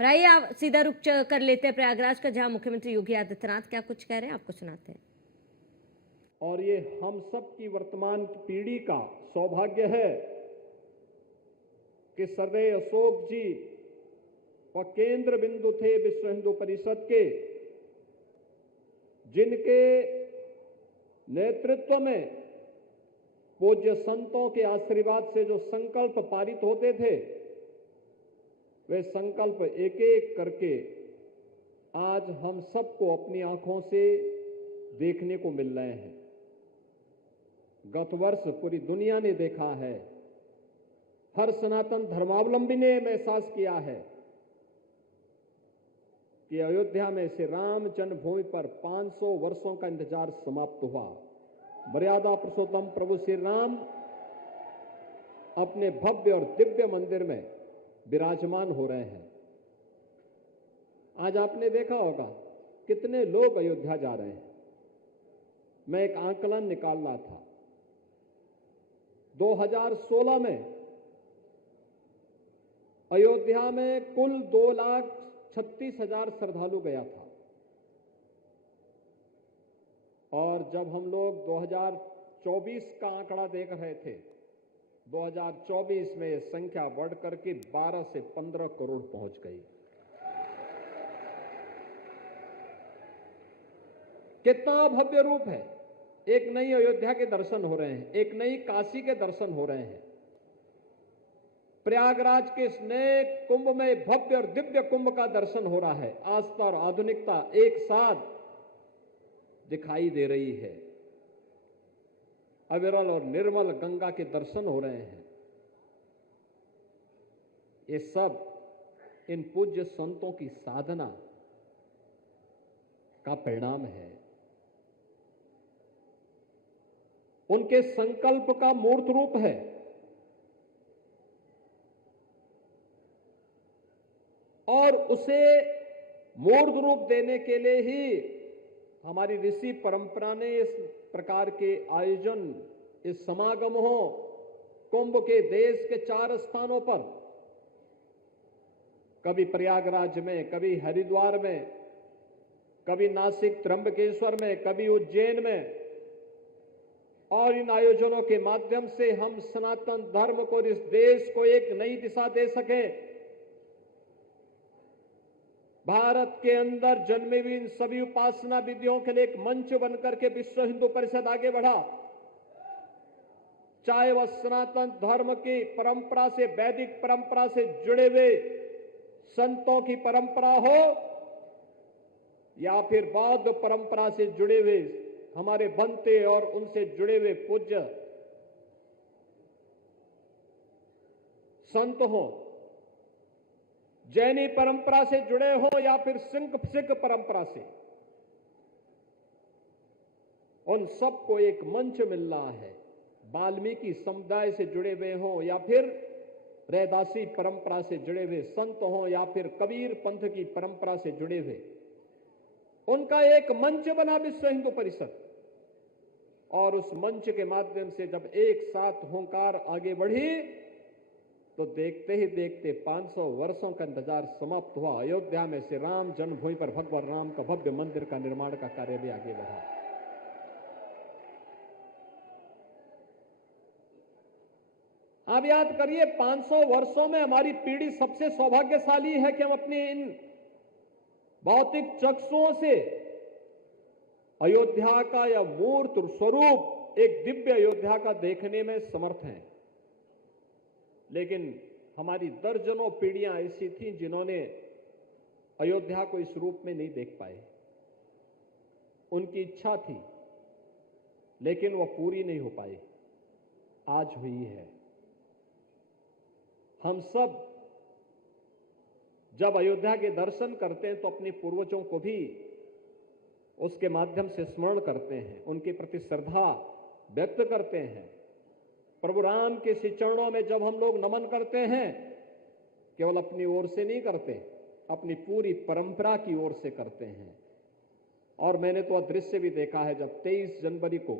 और आइए आप सीधा रुख कर लेते हैं प्रयागराज का, जहां मुख्यमंत्री योगी आदित्यनाथ क्या कुछ कह रहे हैं, आपको सुनाते हैं। और ये हम सब की वर्तमान पीढ़ी का सौभाग्य है कि सरदेव अशोक जी व केंद्र बिंदु थे विश्व हिंदू परिषद के, जिनके नेतृत्व में पूज्य संतों के आशीर्वाद से जो संकल्प पारित होते थे, वे संकल्प एक एक करके आज हम सबको अपनी आंखों से देखने को मिल रहे हैं। गत वर्ष पूरी दुनिया ने देखा है, हर सनातन धर्मावलंबी ने महसूस किया है कि अयोध्या में श्री राम जन्मभूमि पर 500 वर्षों का इंतजार समाप्त हुआ। मर्यादा पुरुषोत्तम प्रभु श्री राम अपने भव्य और दिव्य मंदिर में विराजमान हो रहे हैं। आज आपने देखा होगा कितने लोग अयोध्या जा रहे हैं। मैं एक आंकलन निकाल रहा था, 2016 में अयोध्या में कुल 2,36,000 श्रद्धालु गया था, और जब हम लोग 2024 का आंकड़ा देख रहे थे, 2024 में यह संख्या बढ़कर के 12 से 15 करोड़ पहुंच गई। कितना भव्य रूप है। एक नई अयोध्या के दर्शन हो रहे हैं, एक नई काशी के दर्शन हो रहे हैं। प्रयागराज के इस नए कुंभ में भव्य और दिव्य कुंभ का दर्शन हो रहा है। आस्था और आधुनिकता एक साथ दिखाई दे रही है। अविरल और निर्मल गंगा के दर्शन हो रहे हैं। ये सब इन पूज्य संतों की साधना का परिणाम है। उनके संकल्प का मूर्त रूप है। और उसे मूर्त रूप देने के लिए ही हमारी ऋषि परंपरा ने इस प्रकार के आयोजन, इस समागमों, कुंभ के देश के 4 स्थानों पर, कभी प्रयागराज में, कभी हरिद्वार में, कभी नासिक त्र्यंबकेश्वर में, कभी उज्जैन में, और इन आयोजनों के माध्यम से हम सनातन धर्म को, इस देश को एक नई दिशा दे सकें। भारत के अंदर जन्मी हुई इन सभी उपासना विधियों के लिए एक मंच बनकर के विश्व हिंदू परिषद आगे बढ़ा। चाहे वह सनातन धर्म की परंपरा से, वैदिक परंपरा से जुड़े हुए संतों की परंपरा हो, या फिर बौद्ध परंपरा से जुड़े हुए हमारे बनते और उनसे जुड़े हुए पूज्य संत हो, जैनी परंपरा से जुड़े हो या फिर सिख परंपरा से, उन सबको एक मंच मिल रहा है। वाल्मीकि समुदाय से जुड़े हुए हों या फिर रैदासी परंपरा से जुड़े हुए संत हों या फिर कबीर पंथ की परंपरा से जुड़े हुए, उनका एक मंच बना विश्व हिंदू परिषद। और उस मंच के माध्यम से जब एक साथ हुंकार आगे बढ़ी, तो देखते ही देखते 500 वर्षों का इंतजार समाप्त हुआ। अयोध्या में श्री राम जन्मभूमि पर भगवान राम का भव्य मंदिर का निर्माण का कार्य भी आगे बढ़ा। आप याद करिए, 500 वर्षों में हमारी पीढ़ी सबसे सौभाग्यशाली है कि हम अपने इन भौतिक चक्षुओं से अयोध्या का यह मूर्त स्वरूप, एक दिव्य अयोध्या का देखने में समर्थ हैं। लेकिन हमारी दर्जनों पीढ़ियां ऐसी थीं जिन्होंने अयोध्या को इस रूप में नहीं देख पाए। उनकी इच्छा थी, लेकिन वह पूरी नहीं हो पाई। आज हुई है। हम सब जब अयोध्या के दर्शन करते हैं तो अपने पूर्वजों को भी उसके माध्यम से स्मरण करते हैं, उनके प्रति श्रद्धा व्यक्त करते हैं। प्रभु राम के श्री चरणों में जब हम लोग नमन करते हैं, केवल अपनी ओर से नहीं करते, अपनी पूरी परंपरा की ओर से करते हैं। और मैंने तो दृश्य भी देखा है, जब 23 जनवरी को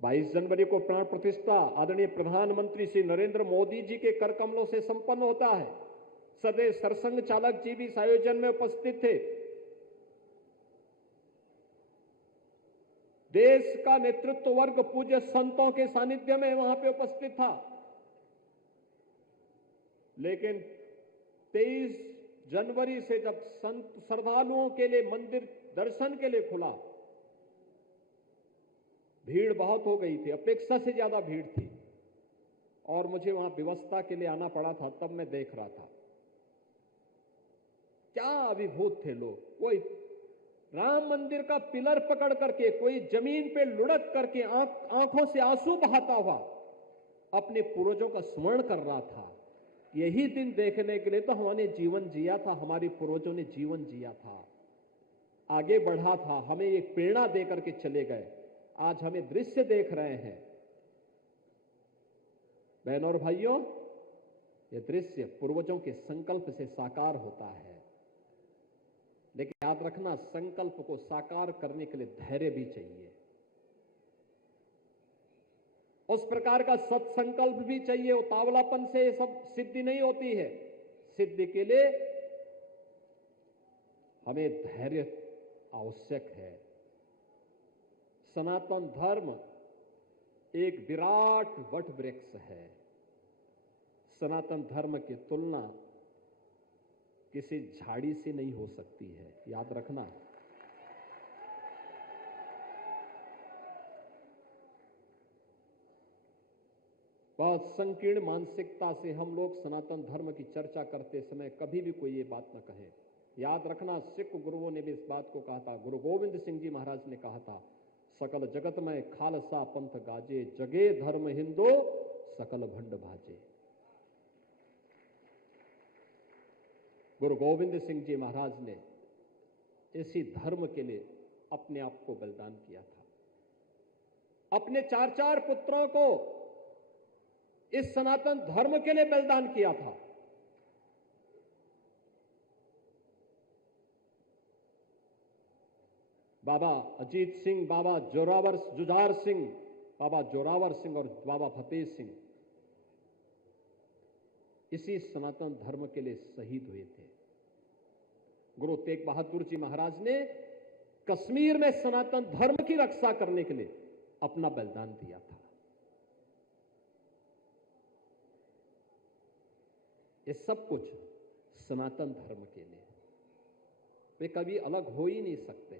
22 जनवरी को प्राण प्रतिष्ठा आदरणीय प्रधानमंत्री श्री नरेंद्र मोदी जी के कर कमलों से संपन्न होता है, सदैव सरसंघ चालक जी भी इस आयोजन में उपस्थित थे। देश का नेतृत्व वर्ग पूज्य संतों के सानिध्य में वहां पे उपस्थित था। लेकिन 23 जनवरी से जब संत श्रद्धालुओं के लिए मंदिर दर्शन के लिए खुला, भीड़ बहुत हो गई थी, अपेक्षा से ज्यादा भीड़ थी और मुझे वहां व्यवस्था के लिए आना पड़ा था। तब मैं देख रहा था क्या अभिभूत थे लोग। कोई राम मंदिर का पिलर पकड़ करके, कोई जमीन पे लुढ़क करके आंखों से आंसू बहाता हुआ अपने पूर्वजों का स्मरण कर रहा था। यही दिन देखने के लिए तो हमने जीवन जिया था, हमारे पूर्वजों ने जीवन जिया था, आगे बढ़ा था, हमें एक प्रेरणा देकर के चले गए। आज हमें दृश्य देख रहे हैं बहनों और भाइयों, यह दृश्य पूर्वजों के संकल्प से साकार होता है। लेकिन याद रखना, संकल्प को साकार करने के लिए धैर्य भी चाहिए, उस प्रकार का सत्संकल्प भी चाहिए। उतावलापन से ये सब सिद्धि नहीं होती है। सिद्धि के लिए हमें धैर्य आवश्यक है। सनातन धर्म एक विराट वट वृक्ष है। सनातन धर्म की तुलना किसी झाड़ी से नहीं हो सकती है, याद रखना। बहुत संकीर्ण मानसिकता से हम लोग सनातन धर्म की चर्चा करते समय कभी भी कोई ये बात न कहे। याद रखना, सिख गुरुओं ने भी इस बात को कहा था। गुरु गोविंद सिंह जी महाराज ने कहा था, सकल जगत में खालसा पंथ गाजे, जगे धर्म हिंदू सकल भंड भाजे। गुरु गोविंद सिंह जी महाराज ने इसी धर्म के लिए अपने आप को बलिदान किया था। अपने 4 पुत्रों को इस सनातन धर्म के लिए बलिदान किया था। बाबा अजीत सिंह, बाबा जुझार सिंह, बाबा जोरावर सिंह और बाबा फतेह सिंह इसी सनातन धर्म के लिए शहीद हुए थे। गुरु तेग बहादुर जी महाराज ने कश्मीर में सनातन धर्म की रक्षा करने के लिए अपना बलिदान दिया था। ये सब कुछ सनातन धर्म के लिए, वे कभी अलग हो ही नहीं सकते।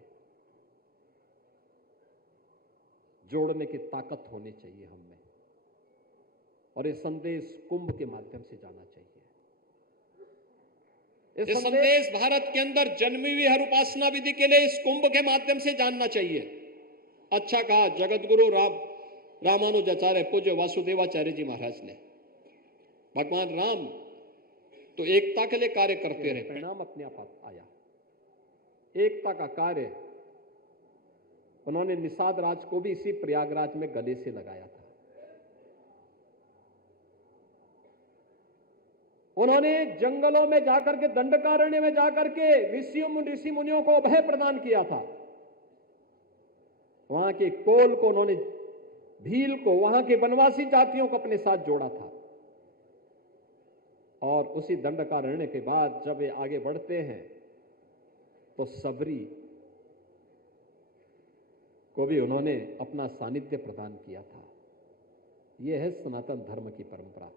जोड़ने की ताकत होनी चाहिए हम में, और ये संदेश कुंभ के माध्यम से जाना चाहिए। ये संदेश भारत के अंदर जन्मी हुई हर उपासना विधि के लिए इस कुंभ के माध्यम से जानना चाहिए। अच्छा कहा जगत गुरु रामानुजाचार्य पूज्य वासुदेवाचार्य जी महाराज ने, भगवान राम तो एकता के लिए कार्य करते रहे, परिणाम अपने आप आया। एकता का कार्य उन्होंने निषाद राज को भी इसी प्रयागराज में गले से लगाया था। उन्होंने जंगलों में जाकर के, दंडकारण्य में जाकर के ऋषि मुनियों को अभय प्रदान किया था। वहां के कोल को उन्होंने, भील को, वहां के वनवासी जातियों को अपने साथ जोड़ा था। और उसी दंडकारण्य के बाद जब ये आगे बढ़ते हैं तो सबरी को भी उन्होंने अपना सानिध्य प्रदान किया था। यह है सनातन धर्म की परंपरा।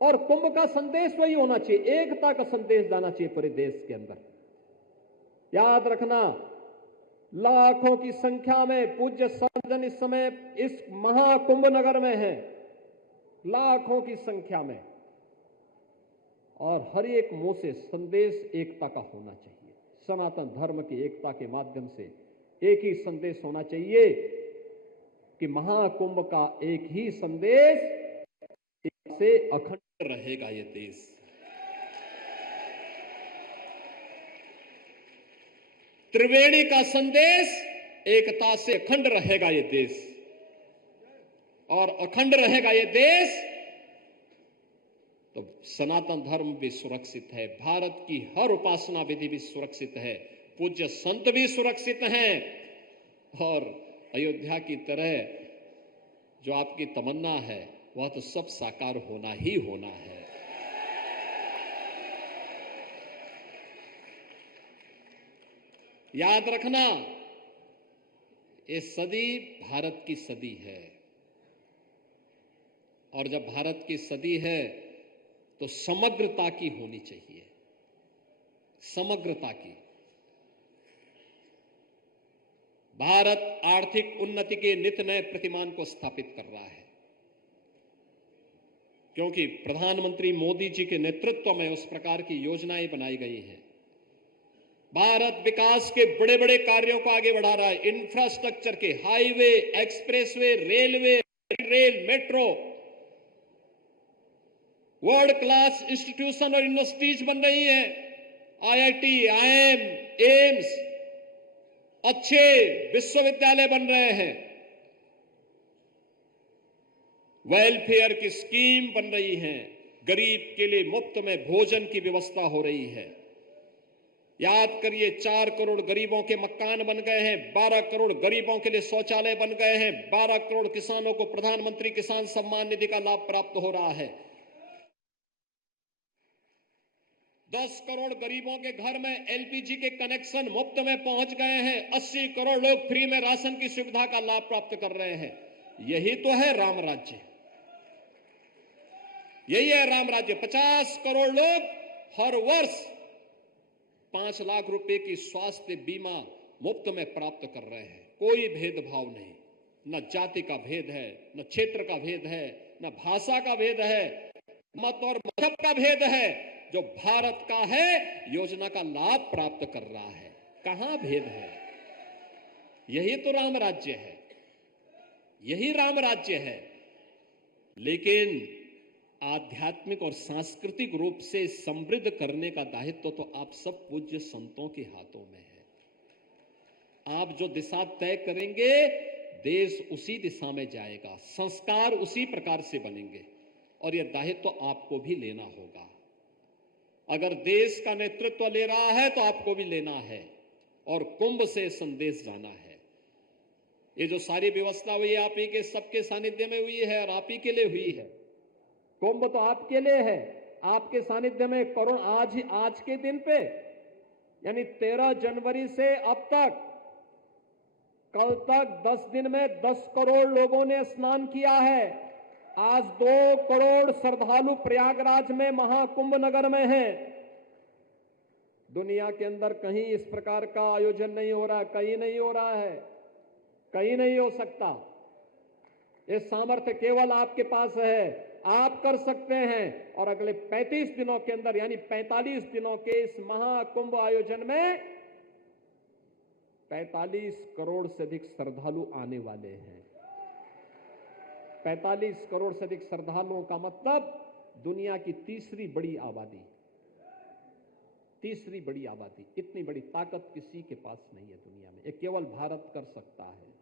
और कुंभ का संदेश वही होना चाहिए, एकता का संदेश जाना चाहिए पूरे देश के अंदर। याद रखना, लाखों की संख्या में पूज्य संतजन इस समय इस महाकुंभ नगर में हैं, लाखों की संख्या में, और हर एक मुंह से संदेश एकता का होना चाहिए। सनातन धर्म की एकता के माध्यम से एक ही संदेश होना चाहिए कि महाकुंभ का एक ही संदेश, से अखंड रहेगा ये देश। त्रिवेणी का संदेश, एकता से अखंड रहेगा ये देश, और अखंड रहेगा ये देश तो सनातन धर्म भी सुरक्षित है, भारत की हर उपासना विधि भी सुरक्षित है, पूज्य संत भी सुरक्षित हैं, और अयोध्या की तरह जो आपकी तमन्ना है वह तो सब साकार होना ही होना है। याद रखना, ये सदी भारत की सदी है, और जब भारत की सदी है तो समग्रता की होनी चाहिए, समग्रता की। भारत आर्थिक उन्नति के नित नए प्रतिमान को स्थापित कर रहा है, क्योंकि प्रधानमंत्री मोदी जी के नेतृत्व में उस प्रकार की योजनाएं बनाई गई हैं। भारत विकास के बड़े बड़े कार्यों को आगे बढ़ा रहा है, इंफ्रास्ट्रक्चर के, highway, expressway, railway, rail, metro, world class institution और यूनिवर्सिटीज बन रही है, आईआईटी, आईएम, एम्स, अच्छे विश्वविद्यालय बन रहे हैं, वेलफेयर की स्कीम बन रही है, गरीब के लिए मुफ्त में भोजन की व्यवस्था हो रही है। याद करिए, 4 करोड़ गरीबों के मकान बन गए हैं, 12 करोड़ गरीबों के लिए शौचालय बन गए हैं, 12 करोड़ किसानों को प्रधानमंत्री किसान सम्मान निधि का लाभ प्राप्त हो रहा है, 10 करोड़ गरीबों के घर में एलपीजी के कनेक्शन मुफ्त में पहुंच गए हैं, 80 करोड़ लोग फ्री में राशन की सुविधा का लाभ प्राप्त कर रहे हैं। यही तो है राम राज्य, यही है राम राज्य। 50 करोड़ लोग हर वर्ष 5 लाख रुपए की स्वास्थ्य बीमा मुफ्त में प्राप्त कर रहे हैं। कोई भेदभाव नहीं, न जाति का भेद है, न क्षेत्र का भेद है, न भाषा का भेद है, मत और मजहब का भेद है। जो भारत का है, योजना का लाभ प्राप्त कर रहा है। कहां भेद है? यही तो राम राज्य है, यही राम राज्य है। लेकिन आध्यात्मिक और सांस्कृतिक रूप से समृद्ध करने का दायित्व तो आप सब पूज्य संतों के हाथों में है। आप जो दिशा तय करेंगे, देश उसी दिशा में जाएगा, संस्कार उसी प्रकार से बनेंगे, और यह दायित्व आपको भी लेना होगा। अगर देश का नेतृत्व ले रहा है तो आपको भी लेना है, और कुंभ से संदेश जाना है। ये जो सारी व्यवस्था हुई है, आप ही के सबके सानिध्य में हुई है और आप ही के लिए हुई है। कुंभ तो आपके लिए है, आपके सानिध्य में करोड़, आज के दिन पे यानी 13 जनवरी से अब तक, कल तक 10 दिन में 10 करोड़ लोगों ने स्नान किया है। आज 2 करोड़ श्रद्धालु प्रयागराज में महाकुंभ नगर में हैं। दुनिया के अंदर कहीं इस प्रकार का आयोजन नहीं हो रहा, कहीं नहीं हो रहा है, कहीं नहीं हो सकता। ये सामर्थ्य केवल आपके पास है, आप कर सकते हैं। और अगले 35 दिनों के अंदर, यानी 45 दिनों के इस महाकुंभ आयोजन में 45 करोड़ से अधिक श्रद्धालु आने वाले हैं। 45 करोड़ से अधिक श्रद्धालुओं का मतलब दुनिया की तीसरी बड़ी आबादी, तीसरी बड़ी आबादी। इतनी बड़ी ताकत किसी के पास नहीं है दुनिया में, ये केवल भारत कर सकता है।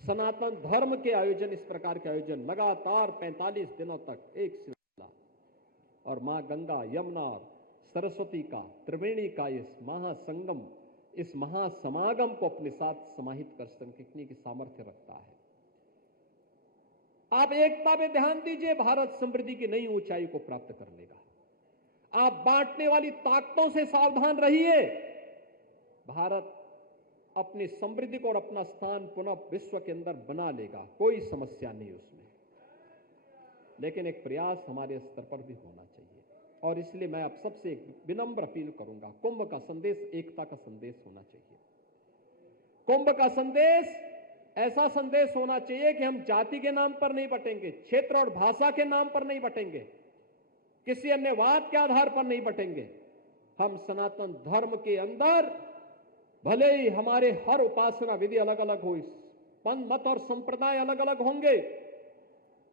सनातन धर्म के आयोजन, इस प्रकार के आयोजन लगातार 45 दिनों तक एक श्रृंखला, और मां गंगा, यमुना और सरस्वती का, त्रिवेणी का इस महासंगम, इस महासमागम को अपने साथ समाहित कर सकने की सामर्थ्य रखता है। आप एकता पे ध्यान दीजिए, भारत समृद्धि की नई ऊंचाई को प्राप्त कर लेगा। आप बांटने वाली ताकतों से सावधान रहिए। भारत अपनी समृद्धि को और अपना स्थान पुनः विश्व के अंदर बना लेगा, कोई समस्या नहीं उसमें। लेकिन एक प्रयास हमारे स्तर पर भी होना चाहिए, और इसलिए मैं आप सबसे एक विनम्र अपील करूंगा। कुंभ का संदेश एकता का संदेश होना चाहिए। कुंभ का संदेश ऐसा संदेश होना चाहिए कि हम जाति के नाम पर नहीं बटेंगे, क्षेत्र और भाषा के नाम पर नहीं बटेंगे, किसी अन्य वाद के आधार पर नहीं बटेंगे। हम सनातन धर्म के अंदर भले ही हमारे हर उपासना विधि अलग अलग हो, पंथ, मत और संप्रदाय अलग अलग होंगे,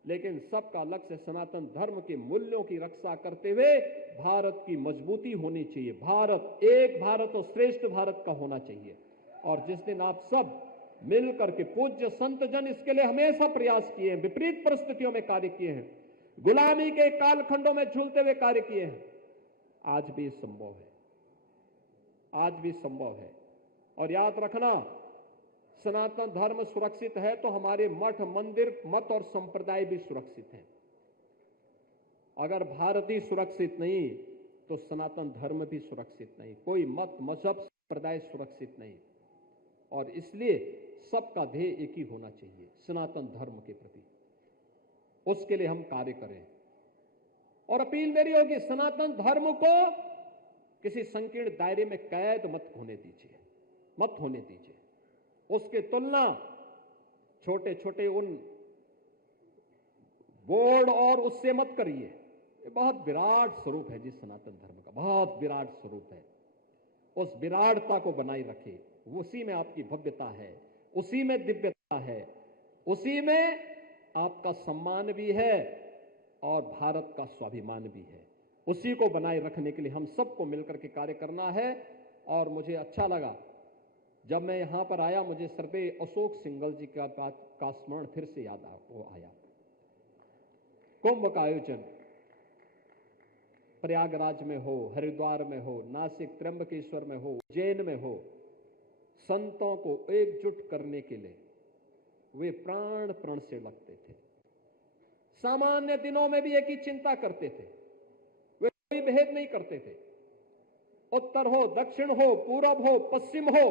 लेकिन सबका लक्ष्य सनातन धर्म के मूल्यों की रक्षा करते हुए भारत की मजबूती होनी चाहिए। भारत एक भारत और श्रेष्ठ भारत का होना चाहिए। और जिस दिन आप सब मिलकर के, पूज्य संत जन इसके लिए हमेशा प्रयास किए हैं, विपरीत परिस्थितियों में कार्य किए हैं, गुलामी के कालखंडों में झूलते हुए कार्य किए हैं, आज भी संभव है, आज भी संभव है। और याद रखना, सनातन धर्म सुरक्षित है तो हमारे मठ, मंदिर, मत और संप्रदाय भी सुरक्षित हैं। अगर भारत ही सुरक्षित नहीं तो सनातन धर्म भी सुरक्षित नहीं, कोई मत, मजहब, संप्रदाय सुरक्षित नहीं। और इसलिए सबका ध्येय एक ही होना चाहिए, सनातन धर्म के प्रति। उसके लिए हम कार्य करें। और अपील मेरी होगी, सनातन धर्म को किसी संकीर्ण दायरे में कैद मत होने दीजिए, मत होने दीजिए। उसके तुलना छोटे छोटे उन बोर्ड और उससे मत करिए। ये बहुत विराट स्वरूप है जी सनातन धर्म का, बहुत विराट स्वरूप है। उस विराटता को बनाए रखे, उसी में आपकी भव्यता है, उसी में दिव्यता है, उसी में आपका सम्मान भी है और भारत का स्वाभिमान भी है। उसी को बनाए रखने के लिए हम सबको मिलकर के कार्य करना है। और मुझे अच्छा लगा जब मैं यहां पर आया, मुझे स्वर्गीय अशोक सिंघल जी का बात का स्मरण फिर से याद आया। कुंभ का आयोजन प्रयागराज में हो, हरिद्वार में हो, नासिक त्र्यंबकेश्वर में हो, उज्जैन में हो, संतों को एकजुट करने के लिए वे प्राण प्रण से लगते थे। सामान्य दिनों में भी एक ही चिंता करते थे, वे कोई भेद नहीं करते थे। उत्तर हो, दक्षिण हो, पूरब हो, पश्चिम हो,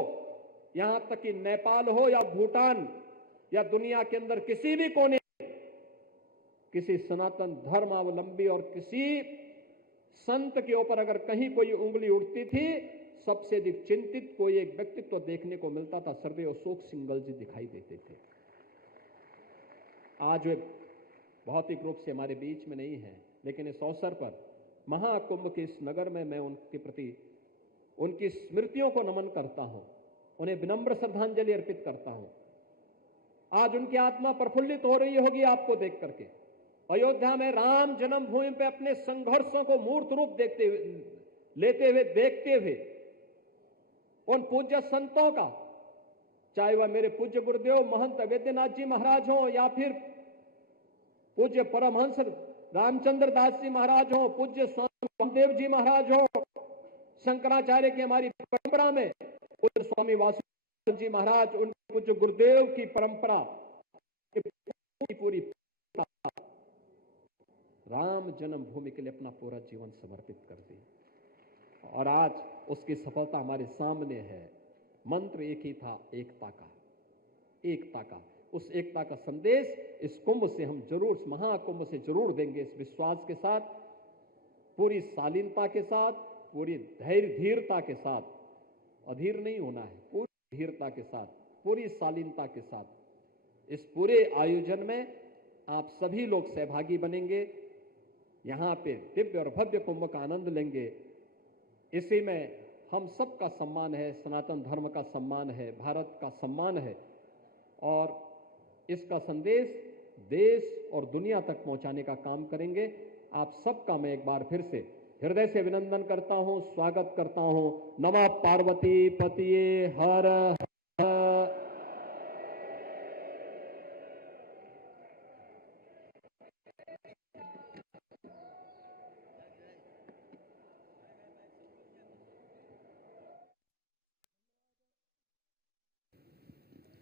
यहां तक कि नेपाल हो या भूटान या दुनिया के अंदर किसी भी कोने, किसी सनातन धर्मावलंबी और किसी संत के ऊपर अगर कहीं कोई उंगली उठती थी, सबसे अधिक चिंतित कोई एक व्यक्तित्व देखने को मिलता था, स्वर्गीय अशोक सिंघल जी दिखाई देते थे। आज वे भौतिक रूप से हमारे बीच में नहीं है, लेकिन इस अवसर पर महाकुंभ के इस नगर में मैं उनके प्रति उनकी स्मृतियों को नमन करता हूं, उन्हें विनम्र श्रद्धांजलि अर्पित करता हूं। आज उनकी आत्मा प्रफुल्लित हो रही होगी आपको देख करके। अयोध्या में राम जन्मभूमि पे अपने संघर्षों को मूर्त रूप लेते हुए देखते हुए उन पूज्य संतों का, चाहे वह मेरे पूज्य गुरुदेव महंत वैद्यनाथ जी महाराज हो या फिर पूज्य परमहंस रामचंद्र दास जी महाराज हो, पूज्य स्वामी रामदेव जी महाराज हो, शंकराचार्य की हमारी परंपरा में पूज्य स्वामी वासुदेव जी महाराज, उनके पूज्य गुरुदेव की परंपरा पूरी राम जन्मभूमि के लिए अपना पूरा जीवन समर्पित कर दी। और आज उसकी सफलता हमारे सामने है। मंत्र एक ही था, एकता का, एकता का। उस एकता का संदेश इस कुंभ से हम जरूर, इस महाकुंभ से जरूर देंगे, इस विश्वास के साथ, पूरी शालीनता के साथ, पूरी धैर्य धीरता के साथ। अधीर नहीं होना है, पूरी धीरता के साथ, पूरी शालीनता के साथ इस पूरे आयोजन में आप सभी लोग सहभागी बनेंगे। यहां पे दिव्य और भव्य कुंभ का आनंद लेंगे। इसी में हम सबका सम्मान है, सनातन धर्म का सम्मान है, भारत का सम्मान है और इसका संदेश देश और दुनिया तक पहुंचाने का काम करेंगे। आप सबका मैं एक बार फिर से हृदय से अभिनंदन करता हूं, स्वागत करता हूं। नमः पार्वती पतिये हर हर।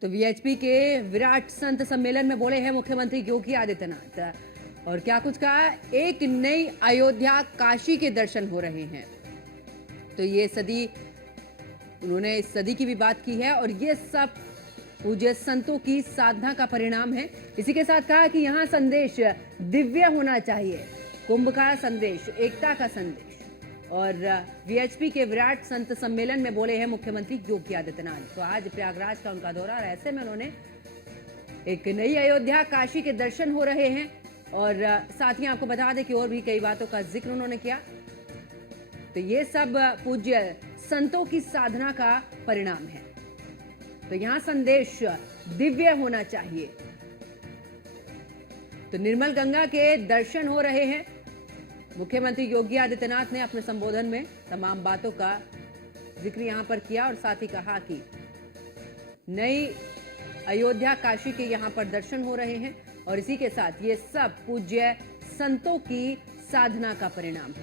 तो वीएचपी के विराट संत सम्मेलन में बोले हैं मुख्यमंत्री योगी आदित्यनाथ, और क्या कुछ कहा, एक नई अयोध्या काशी के दर्शन हो रहे हैं। तो ये सदी, उन्होंने इस सदी की भी बात की है और ये सब पूज्य संतों की साधना का परिणाम है। इसी के साथ कहा कि यहाँ संदेश दिव्य होना चाहिए, कुंभ का संदेश, एकता का संदेश। और वीएचपी के विराट संत सम्मेलन में बोले हैं मुख्यमंत्री योगी आदित्यनाथ। तो आज प्रयागराज का उनका दौरा, और ऐसे में उन्होंने एक नई अयोध्या काशी के दर्शन हो रहे हैं। और साथ ही आपको बता दें कि और भी कई बातों का जिक्र उन्होंने किया। तो ये सब पूज्य संतों की साधना का परिणाम है। तो यहां संदेश दिव्य होना चाहिए। तो निर्मल गंगा के दर्शन हो रहे हैं। मुख्यमंत्री योगी आदित्यनाथ ने अपने संबोधन में तमाम बातों का जिक्र यहां पर किया और साथ ही कहा कि नई अयोध्या काशी के यहां पर दर्शन हो रहे हैं और इसी के साथ ये सब पूज्य संतों की साधना का परिणाम है।